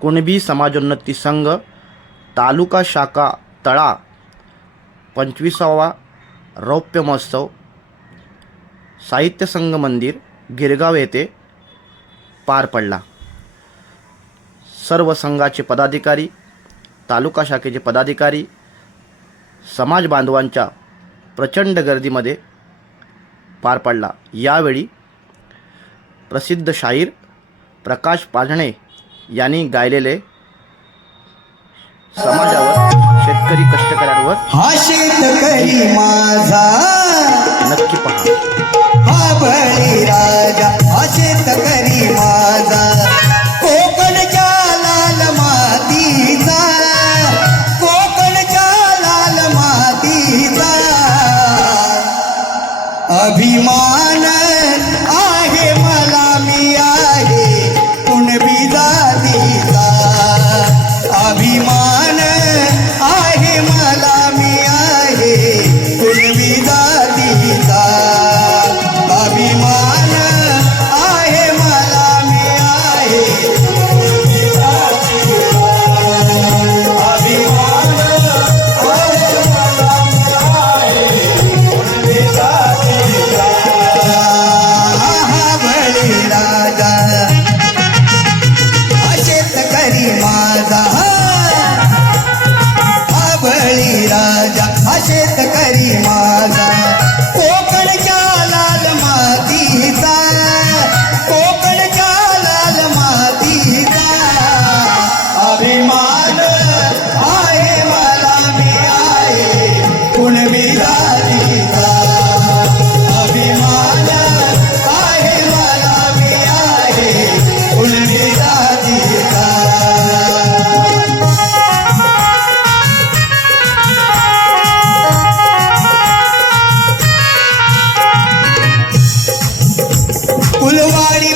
कुणबी समाजोन्नती संघ तालुका शाखा तळा पंचवीसावा रौप्य महोत्सव साहित्य संघ मंदिर गिरगाव येथे पार पडला. सर्व संघाचे पदाधिकारी तालुका शाखेचे पदाधिकारी समाज बांधवांच्या प्रचंड गर्दीमध्ये पार पडला. यावेळी प्रसिद्ध शाहीर प्रकाश पाजणे यांनी गायलेले समाजावर शेतकरी कष्टकऱ्यांवर हा शेतकरी माझा. नक्की पहा. हा बळीराजा हा शेतकरी माझा. कोकणच्या लाल मातीचा कोकणच्या लाल मातीचा. अभिमान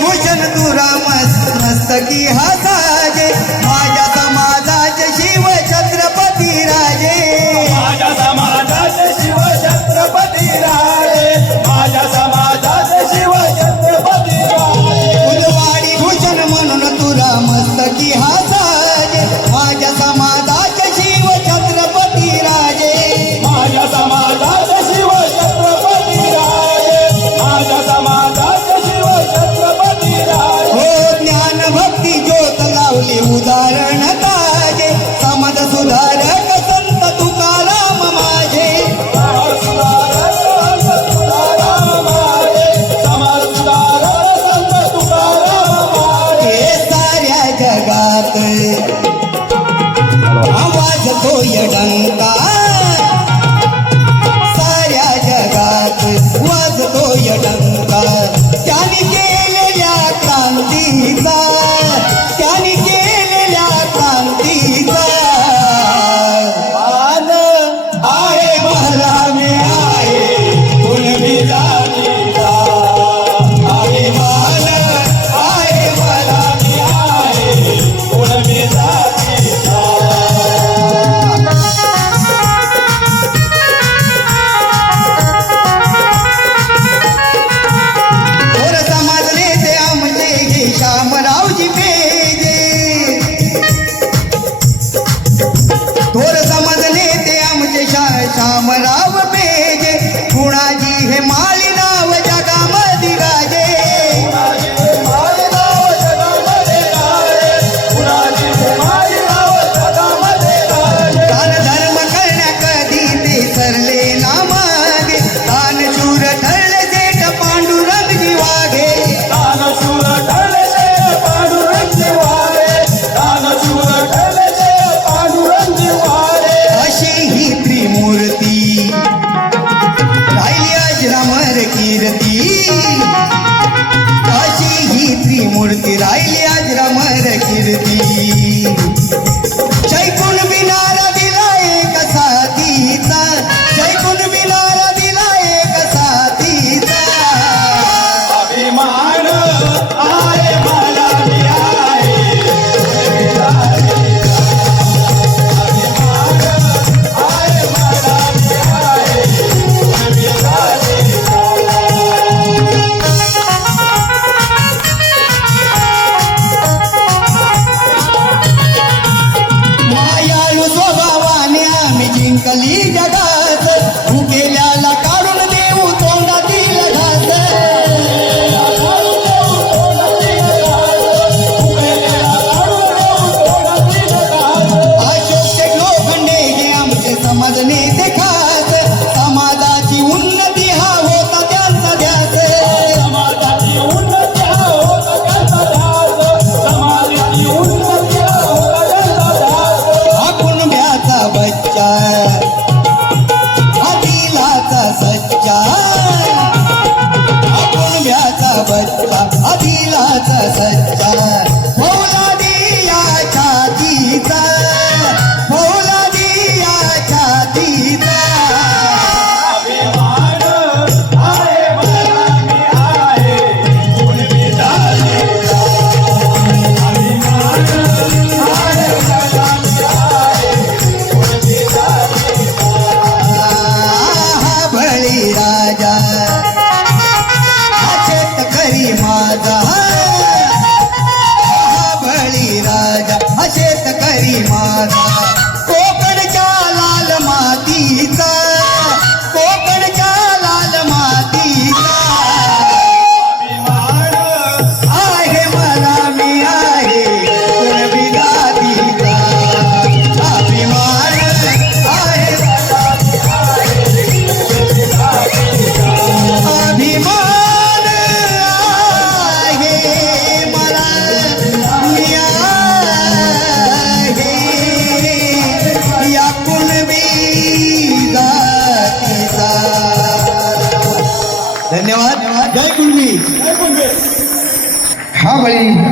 भूषण तुरा मस्त मस्तकी हसाजे माझ्या போயடம் 我还在记得你。but जय कुणबी जय कुणबी हा बळी